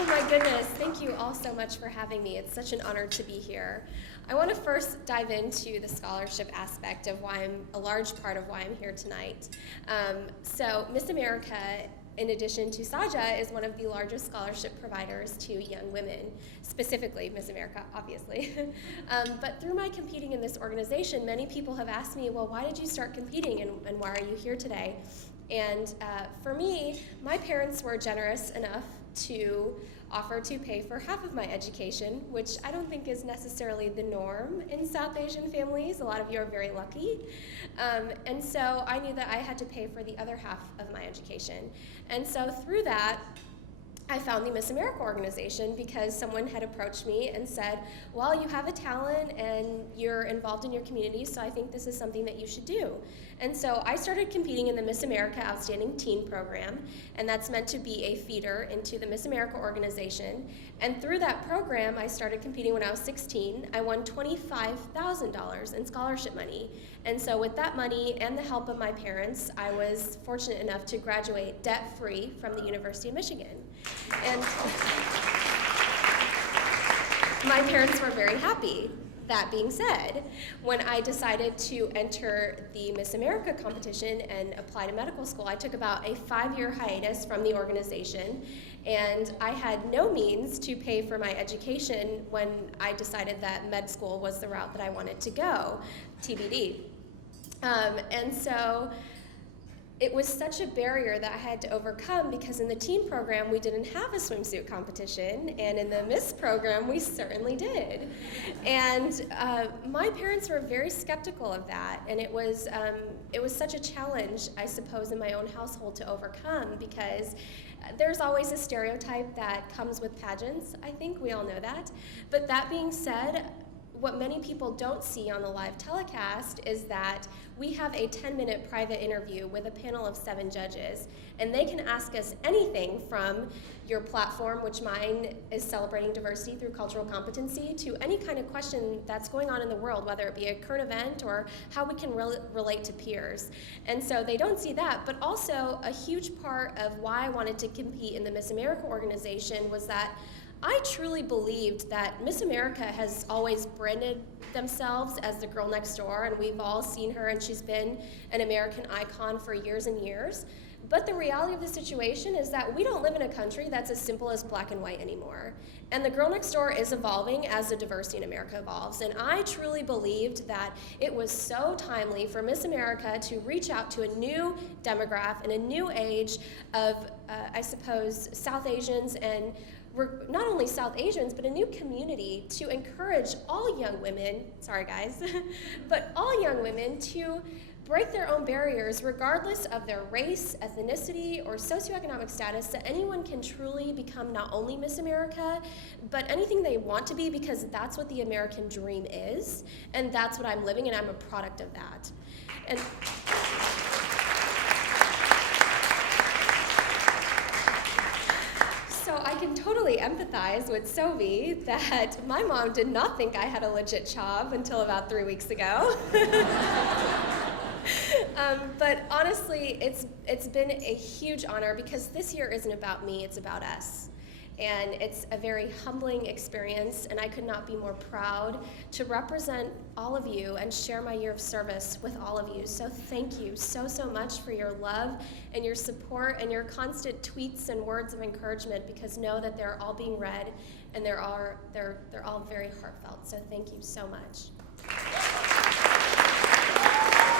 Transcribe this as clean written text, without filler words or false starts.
Oh my goodness, thank you all so much for having me. It's such an honor to be here. I want to first dive into the scholarship aspect of why a large part of why I'm here tonight. So Miss America, in addition to Saja, is one of the largest scholarship providers to young women, specifically Miss America, obviously. But through my competing in this organization, many people have asked me, well, why did you start competing and why are you here today? And for me, my parents were generous enough to offer to pay for half of my education, which I don't think is necessarily the norm in South Asian families. A lot of you are very lucky. And so I knew that I had to pay for the other half of my education. And so through that, I found the Miss America organization because someone had approached me and said, well, you have a talent and you're involved in your community, so I think this is something that you should do. And so I started competing in the Miss America Outstanding Teen Program, and that's meant to be a feeder into the Miss America organization. And through that program, I started competing when I was 16. I won $25,000 in scholarship money. And so with that money and the help of my parents, I was fortunate enough to graduate debt-free from the University of Michigan. And my parents were very happy. That being said, when I decided to enter the Miss America competition and apply to medical school, I took about a 5-year hiatus from the organization, and I had no means to pay for my education when I decided that med school was the route that I wanted to go, TBD. And so it was such a barrier that I had to overcome because in the teen program we didn't have a swimsuit competition, and in the Miss program we certainly did. And my parents were very skeptical of that, and it was such a challenge, I suppose, in my own household to overcome because there's always a stereotype that comes with pageants. I think we all know that. But that being said, what many people don't see on the live telecast is that we have a 10-minute private interview with a panel of 7 judges, and they can ask us anything from your platform, which mine is celebrating diversity through cultural competency, to any kind of question that's going on in the world, whether it be a current event or how we can relate to peers. And so they don't see that, but also a huge part of why I wanted to compete in the Miss America organization was that I truly believed that Miss America has always branded themselves as the girl next door, and we've all seen her, and she's been an American icon for years and years. But the reality of the situation is that we don't live in a country that's as simple as black and white anymore. And the girl next door is evolving as the diversity in America evolves. And I truly believed that it was so timely for Miss America to reach out to a new demographic and a new age of, I suppose, South Asians, and we're not only South Asians, but a new community to encourage all young women, sorry guys, but all young women to break their own barriers regardless of their race, ethnicity, or socioeconomic status, so anyone can truly become not only Miss America, but anything they want to be, because that's what the American dream is, and that's what I'm living, and I'm a product of that. And so I can totally empathize with Sovi that my mom did not think I had a legit job until about 3 weeks ago. But honestly, it's been a huge honor because this year isn't about me, it's about us. And it's a very humbling experience, and I could not be more proud to represent all of you and share my year of service with all of you. So thank you so much for your love and your support and your constant tweets and words of encouragement, because know that they're all being read and they're all very heartfelt. So thank you so much.